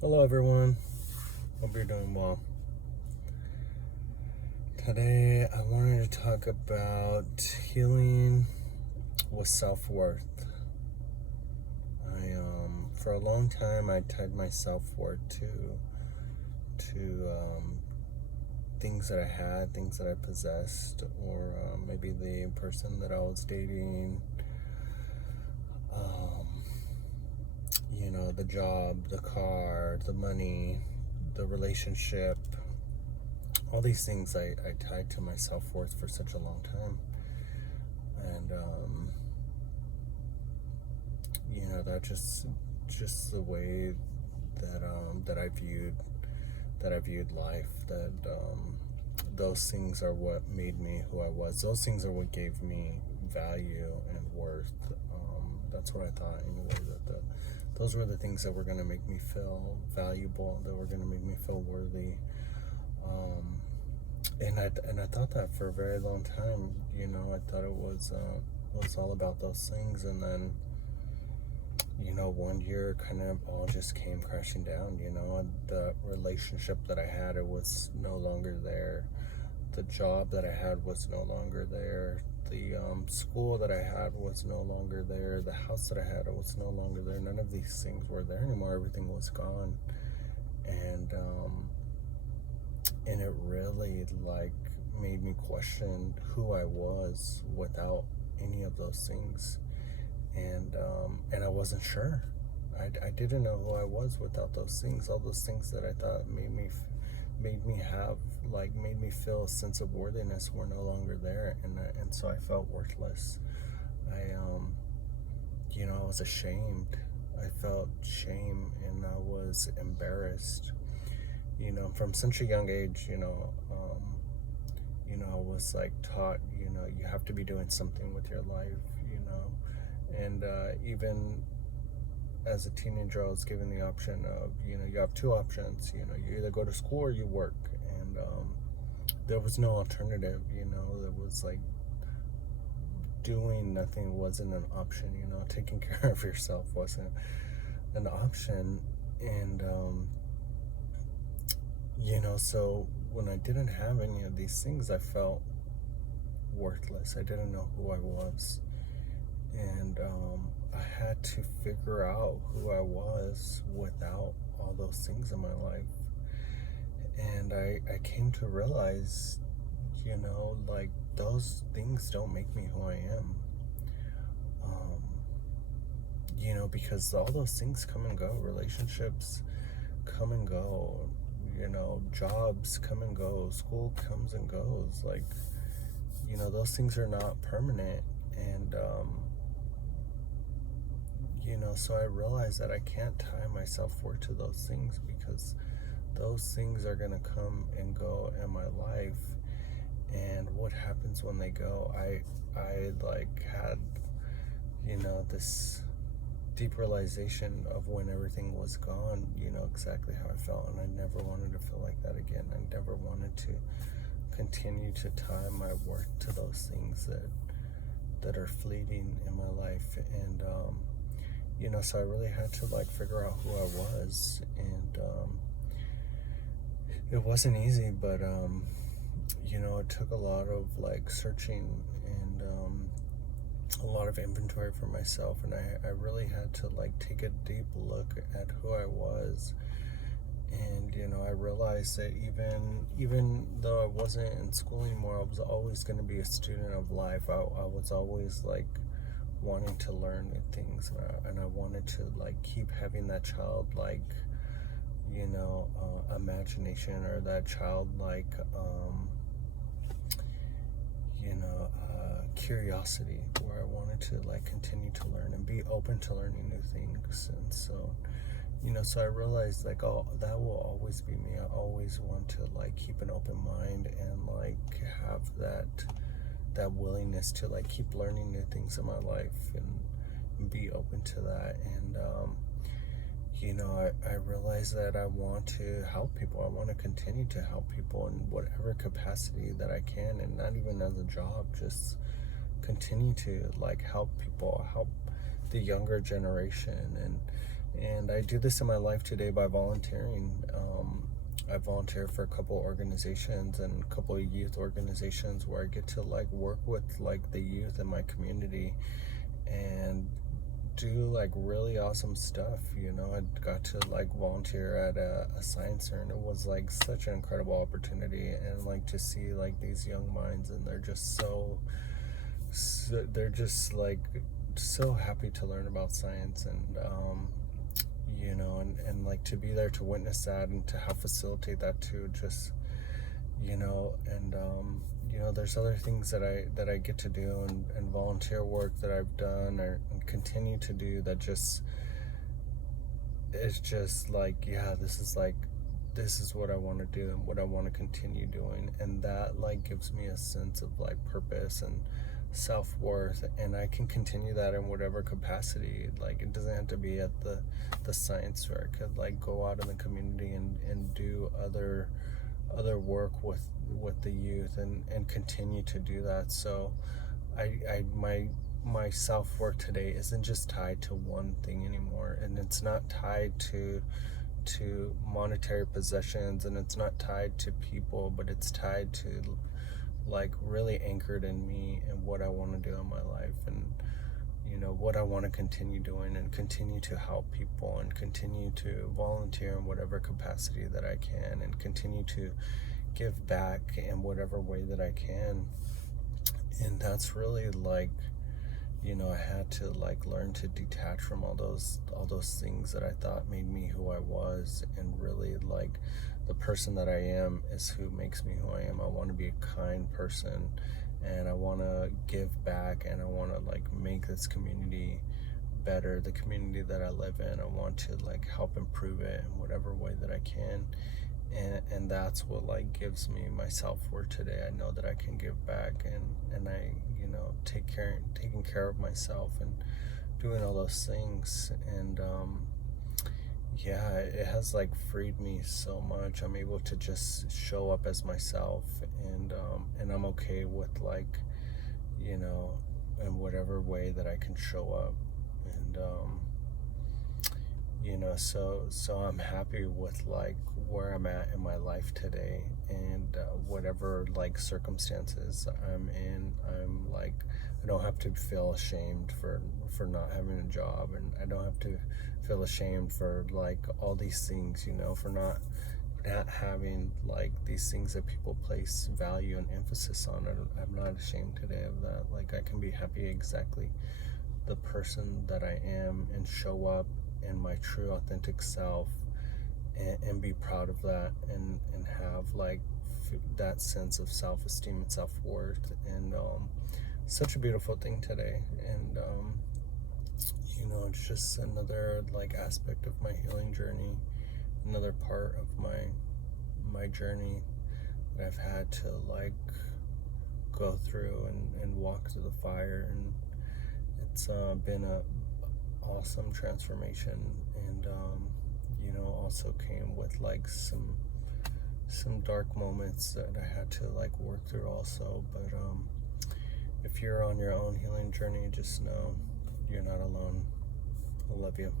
Hello, everyone. Hope you're doing well. Today, I wanted to talk about healing with self worth. For a long time, I tied my self worth to things that I had, things that I possessed, or maybe the person that I was dating. Um, the job, the car, the money, the relationship. All these things I tied to my self worth for such a long time, and that just the way that I viewed life. That those things are what made me who I was. Those things are what gave me value and worth. That's what I thought anyway. Those were the things that were going to make me feel valuable. That were going to make me feel worthy. Um, and I thought that for a very long time. I thought it was all about those things, and then one year kind of all just came crashing down. The relationship that I had, it was no longer there. The job that I had was no longer there. The school that I had was no longer there. The house that I had, it was no longer there. None of these things were there anymore. Everything was gone. And it really made me question who I was without any of those things. And I wasn't sure. I didn't know who I was without those things. All those things that I thought made me feel a sense of worthiness were no longer there, and so I felt worthless. I was ashamed. I felt shame, and I was embarrassed. From such a young age. I was taught. You have to be doing something with your life. And even as a teenager, I was given the option of, you have two options. You either go to school or you work, and there was no alternative. There was doing nothing wasn't an option. Taking care of yourself wasn't an option, and so when I didn't have any of these things, I felt worthless. I didn't know who I was, and I had to figure out who I was without all those things in my life. And I came to realize, those things don't make me who I am. Um, because all those things come and go. Relationships come and go. Jobs come and go. School comes and goes. Those things are not permanent. And so I realized that I can't tie my self-worth to those things, because those things are going to come and go in my life. And what happens when they go? I had this deep realization of when everything was gone, exactly how I felt, and I never wanted to feel like that again. I never wanted to continue to tie my worth to those things that are fleeting in my life. And so I really had to figure out who I was. And it wasn't easy, but it took a lot of searching, and a lot of inventory for myself. And I really had to take a deep look at who I was. And I realized that even though I wasn't in school anymore, I was always going to be a student of life. I was always wanting to learn new things, and I wanted to keep having that childlike imagination, or that childlike curiosity, where I wanted to continue to learn and be open to learning new things. And so so I realized all that will always be me. I always want to keep an open mind, and have that willingness to keep learning new things in my life, and be open to that. And I realize that I want to help people. I want to continue to help people in whatever capacity that I can, and not even as a job, just continue to help people, help the younger generation, And I do this in my life today by volunteering. I volunteer for a couple organizations and a couple of youth organizations where I get to like work with like the youth in my community and do like really awesome stuff. I got to like volunteer at a science fair, and it was like such an incredible opportunity, and like to see like these young minds, and they're just they're just like so happy to learn about science, and and like to be there to witness that and to help facilitate that too, just and there's other things that I get to do, and volunteer work that I've done or and continue to do, that just it's just like, yeah, this is what I want to do and what I want to continue doing, and that like gives me a sense of like purpose and self-worth, and I can continue that in whatever capacity. Like, it doesn't have to be at the science fair. I could like go out in the community and do other work with the youth, and continue to do that. So my self-worth today isn't just tied to one thing anymore, and it's not tied to monetary possessions, and it's not tied to people, but it's tied to like really anchored in me and what I want to do in my life, and what I want to continue doing, and continue to help people, and continue to volunteer in whatever capacity that I can, and continue to give back in whatever way that I can. And that's really like, I had to like learn to detach from all those things that I thought made me who I was, and really like the person that I am is who makes me who I am. I want to be a kind person, and I want to give back, and I want to like make this community better, the community that I live in. I want to like help improve it in whatever way that I can, and that's what like gives me my self-worth today. I know that I can give back, and I taking care of myself and doing all those things, and yeah, it has like freed me so much. I'm able to just show up as myself, and I'm okay with like, in whatever way that I can show up, and so I'm happy with like where I'm at in my life today, and whatever like circumstances I'm in, I'm like, I don't have to feel ashamed for not having a job, and I don't have to feel ashamed for like all these things, for not having like these things that people place value and emphasis on. I'm not ashamed today of that. Like, I can be happy exactly the person that I am, and show up in my true authentic self, and be proud of that, and have like that sense of self-esteem and self-worth, and such a beautiful thing today. And it's just another like aspect of my healing journey, another part of my journey that I've had to like go through, and walk through the fire, and it's been a awesome transformation, and also came with like some dark moments that I had to like work through also. But if you're on your own healing journey, just know you're not alone. I love you.